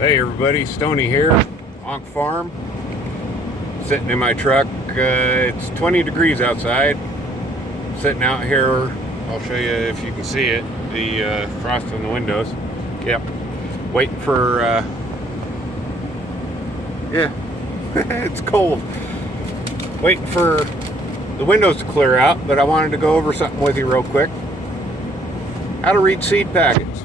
Hey everybody, Stoney here, Onk Farm, sitting in my truck. It's 20 degrees outside. Sitting out here, I'll show you if you can see it, the frost on the windows. Yep, waiting for, yeah, it's cold. Waiting for the windows to clear out, but I wanted to go over something with you real quick. How to read seed packets.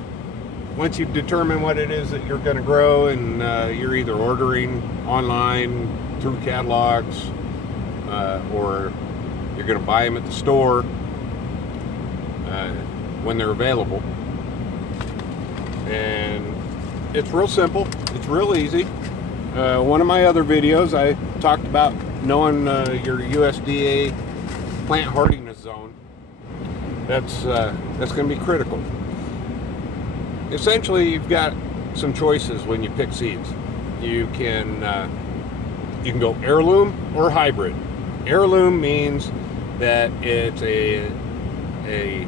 Once you've determined what it is that you're going to grow, and you're either ordering online through catalogs or you're going to buy them at the store when they're available. And it's real simple. It's real easy. One of my other videos, I talked about knowing your USDA plant hardiness zone. That's going to be critical. Essentially, you've got some choices when you pick seeds. You can go heirloom or hybrid. Heirloom means that it's a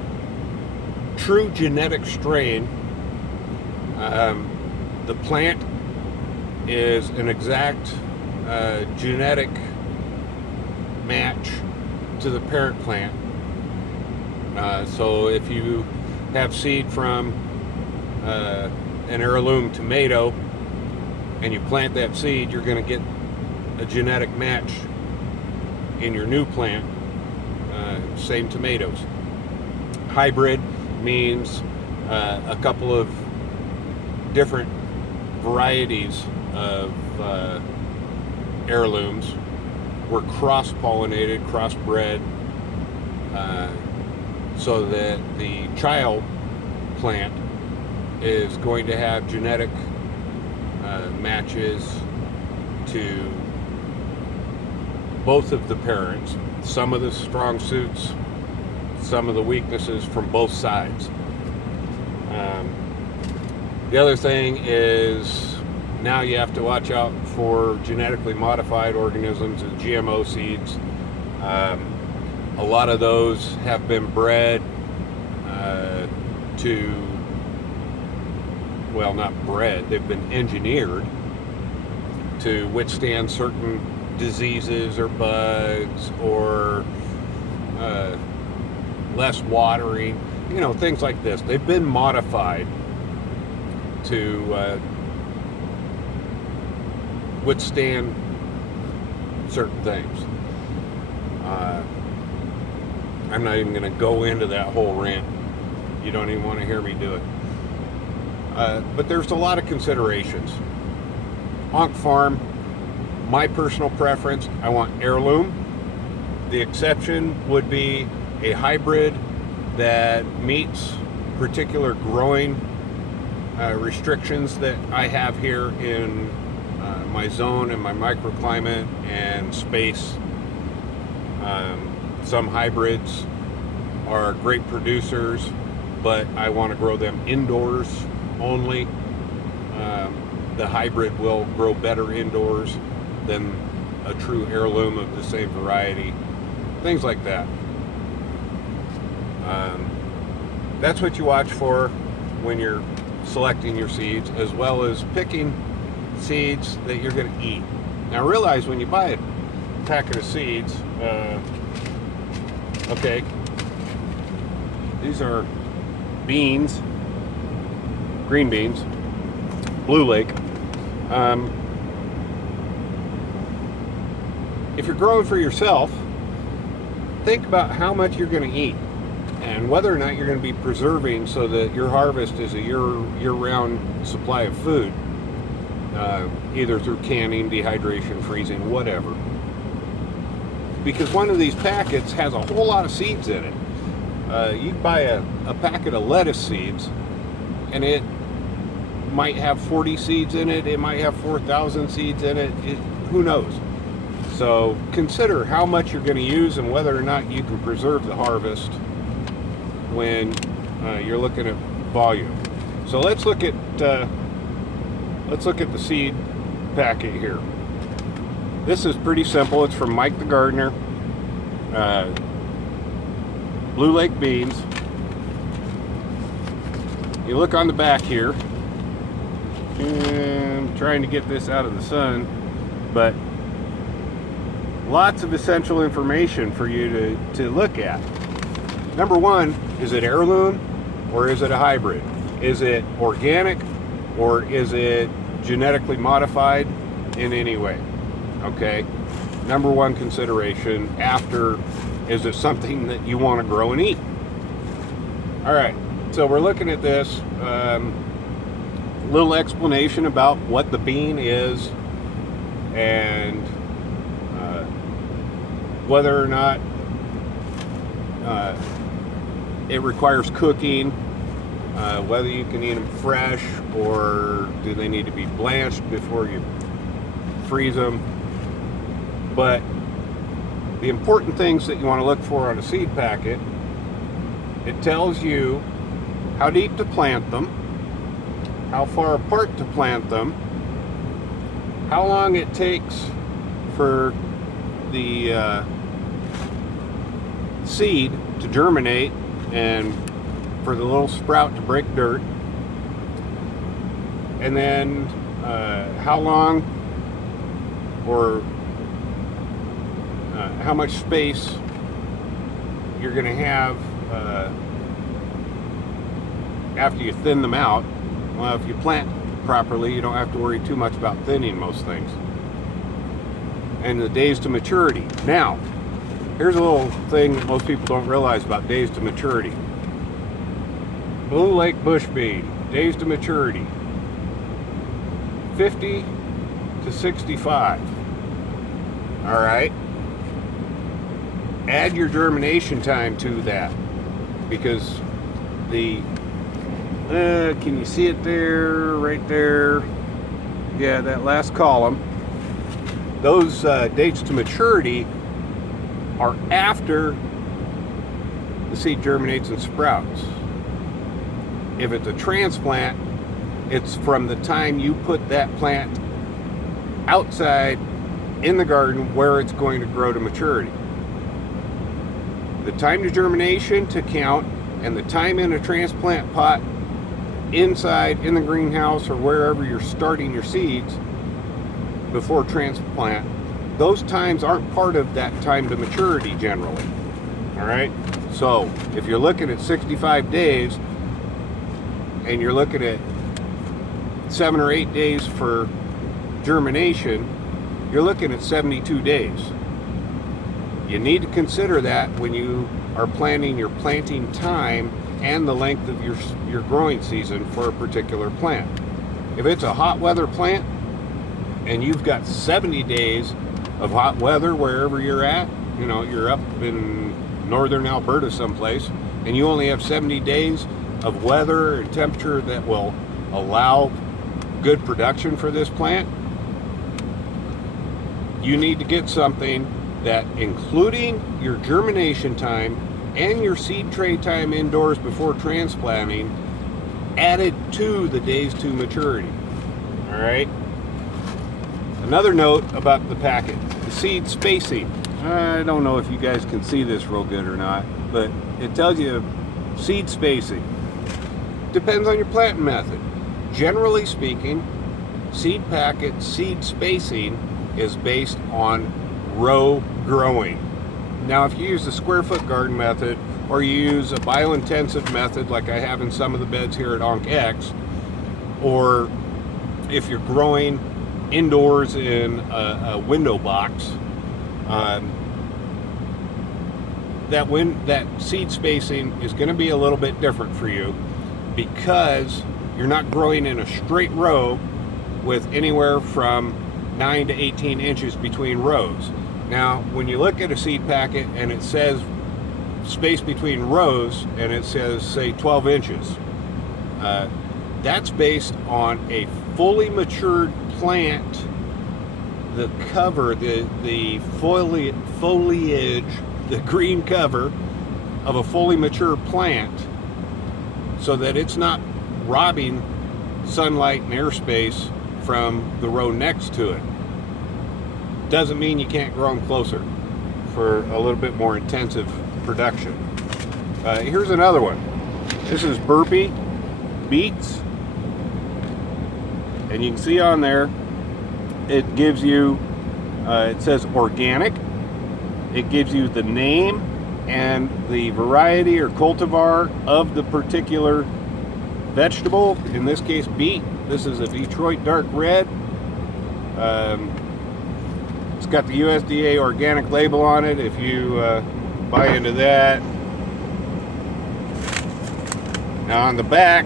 true genetic strain. The plant is an exact genetic match to the parent plant. So if you have seed from an heirloom tomato and you plant that seed, you're going to get a genetic match in your new plant. Same tomatoes. Hybrid means a couple of different varieties of heirlooms were cross-pollinated, crossbred, so that the child plant is going to have genetic matches to both of the parents, some of the strong suits, some of the weaknesses from both sides. The other thing is, now you have to watch out for genetically modified organisms and GMO seeds. A lot of those have been bred well, not bred, they've been engineered to withstand certain diseases or bugs or less watering, things like this. They've been modified to withstand certain things. I'm not even going to go into that whole rant. You don't even want to hear me do it. But there's a lot of considerations. Onk Farm, my personal preference, I want heirloom. The exception would be a hybrid that meets particular growing restrictions that I have here in my zone and my microclimate and space. Some hybrids are great producers, but I want to grow them indoors only. The hybrid will grow better indoors than a true heirloom of the same variety. Things like that. That's what you watch for when you're selecting your seeds, as well as picking seeds that you're going to eat. Now realize when you buy a packet of seeds, okay, these are beans, green beans, Blue Lake. If you're growing for yourself, think about how much you're going to eat and whether or not you're going to be preserving so that your harvest is a year-round supply of food, either through canning, dehydration, freezing, whatever. Because one of these packets has a whole lot of seeds in it. You buy a packet of lettuce seeds and it might have 40 seeds in it, it might have 4,000 seeds in it, who knows. So consider how much you're going to use and whether or not you can preserve the harvest when you're looking at volume. So let's look at the seed packet here. This is pretty simple. It's from Mike the Gardener. Blue Lake beans. You look on the back here, and trying to get this out of the sun, but lots of essential information for you to look at. Number one, is it heirloom or is it a hybrid? Is it organic or is it genetically modified in any way? Okay, number one consideration after, is it something that you want to grow and eat? All right, so we're looking at this. Little explanation about what the bean is and whether or not it requires cooking, whether you can eat them fresh or do they need to be blanched before you freeze them. But the important things that you want to look for on a seed packet, it tells you how deep to plant them, how far apart to plant them, how long it takes for the seed to germinate and for the little sprout to break dirt, and then how long or how much space you're going to have after you thin them out. Well, if you plant properly, you don't have to worry too much about thinning most things. And the days to maturity. Now, here's a little thing that most people don't realize about days to maturity. Blue Lake bush bean, days to maturity, 50 to 65. All right. Add your germination time to that, because the can you see it there, right there? Yeah, that last column. Those dates to maturity are after the seed germinates and sprouts. If it's a transplant, it's from the time you put that plant outside in the garden where it's going to grow to maturity. The time to germination to count and the time in a transplant pot inside in the greenhouse or wherever you're starting your seeds before transplant, those times aren't part of that time to maturity generally. All right, so if you're looking at 65 days and you're looking at 7 or 8 days for germination, you're looking at 72 days. You need to consider that when you are planning your planting time and the length of your growing season for a particular plant. If it's a hot weather plant and you've got 70 days of hot weather wherever you're at, you know, you're up in northern Alberta someplace, and you only have 70 days of weather and temperature that will allow good production for this plant, you need to get something that, including your germination time and your seed tray time indoors before transplanting, added to the days to maturity. All right. Another note about the packet, the seed spacing. I don't know if you guys can see this real good or not, but it tells you seed spacing. Depends on your planting method. Generally speaking, seed packet seed spacing is based on row growing. Now, if you use the square foot garden method or you use a biointensive method like I have in some of the beds here at OnkX, or if you're growing indoors in a window box, that seed spacing is going to be a little bit different for you, because you're not growing in a straight row with anywhere from 9 to 18 inches between rows. Now, when you look at a seed packet and it says space between rows and it says, say, 12 inches, that's based on a fully matured plant, the cover, the foliage, the green cover of a fully matured plant, so that it's not robbing sunlight and airspace from the row next to it. Doesn't mean you can't grow them closer for a little bit more intensive production. Here's another one. This is burpee beets. And you can see on there, it gives you, it says organic. It gives you the name and the variety or cultivar of the particular vegetable. In this case, beet. This is a Detroit Dark Red. It's got the USDA organic label on it if you buy into that. Now on the back,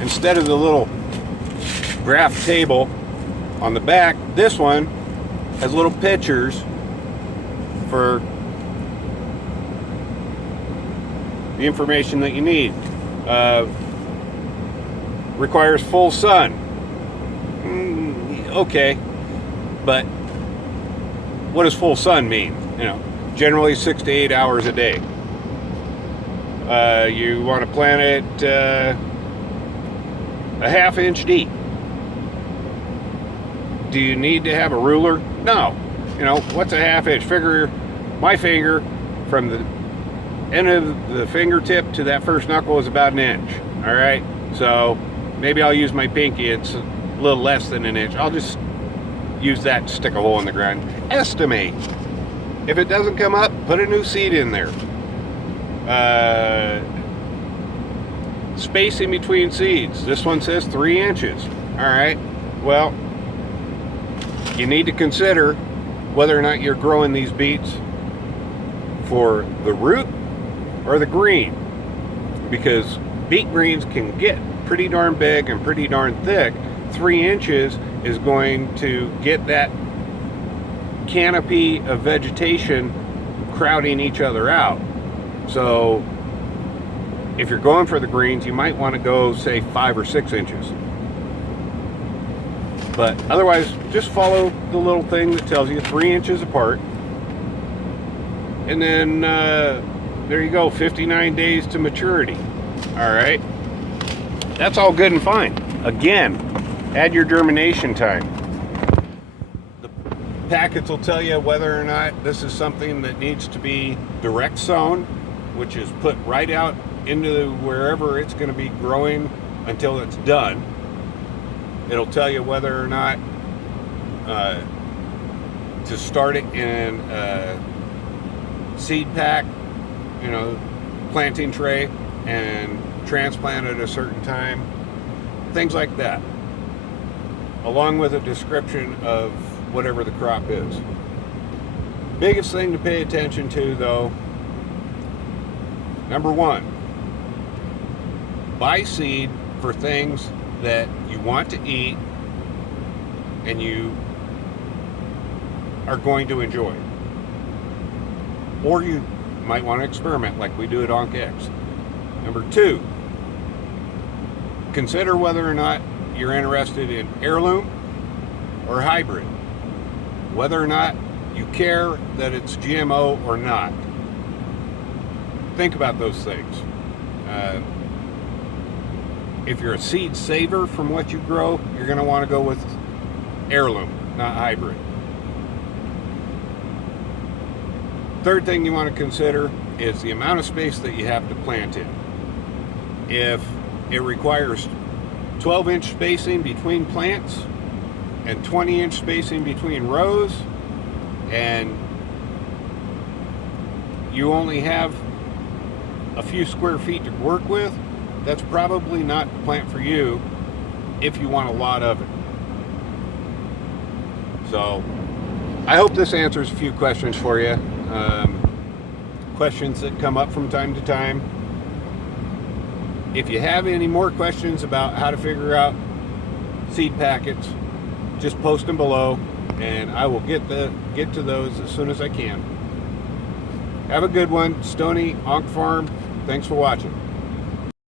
instead of the little graph table on the back, this one has little pictures for the information that you need. Requires full sun. Okay, but what does full sun mean? You know, generally 6 to 8 hours a day. You want to plant it a ½ inch deep. Do you need to have a ruler? No. You know, what's a ½ inch? Figure my finger from the end of the fingertip to that first knuckle is about 1 inch. All right, so maybe I'll use my pinky. It's a little less than 1 inch. I'll just use that to stick a hole in the ground. Estimate. If it doesn't come up, put a new seed in there. Spacing between seeds. This one says 3 inches. All right, well, you need to consider whether or not you're growing these beets for the root or the green, because beet greens can get pretty darn big and pretty darn thick. 3 inches is going to get that canopy of vegetation crowding each other out. So if you're going for the greens, you might want to go, say, 5 or 6 inches. But otherwise, just follow the little thing that tells you 3 inches apart. And then there you go, 59 days to maturity. All right. That's all good and fine. Again, add your germination time. The packets will tell you whether or not this is something that needs to be direct sown, which is put right out into wherever it's going to be growing until it's done. It'll tell you whether or not to start it in a seed pack, you know, planting tray, and transplant at a certain time. Things like that. Along with a description of whatever the crop is. Biggest thing to pay attention to, though, number one, buy seed for things that you want to eat and you are going to enjoy. Or you might want to experiment like we do at OnkX. Number two, consider whether or not you're interested in heirloom or hybrid. Whether or not you care that it's GMO or not. Think about those things. If you're a seed saver from what you grow, you're going to want to go with heirloom, not hybrid. Third thing you want to consider is the amount of space that you have to plant in. If it requires 12-inch spacing between plants and 20-inch spacing between rows, and you only have a few square feet to work with, that's probably not the plant for you if you want a lot of it. So I hope this answers a few questions for you. Questions that come up from time to time. If you have any more questions about how to figure out seed packets, just post them below and I will get to those as soon as I can. Have a good one. Stoney, Onk Farm. Thanks for watching.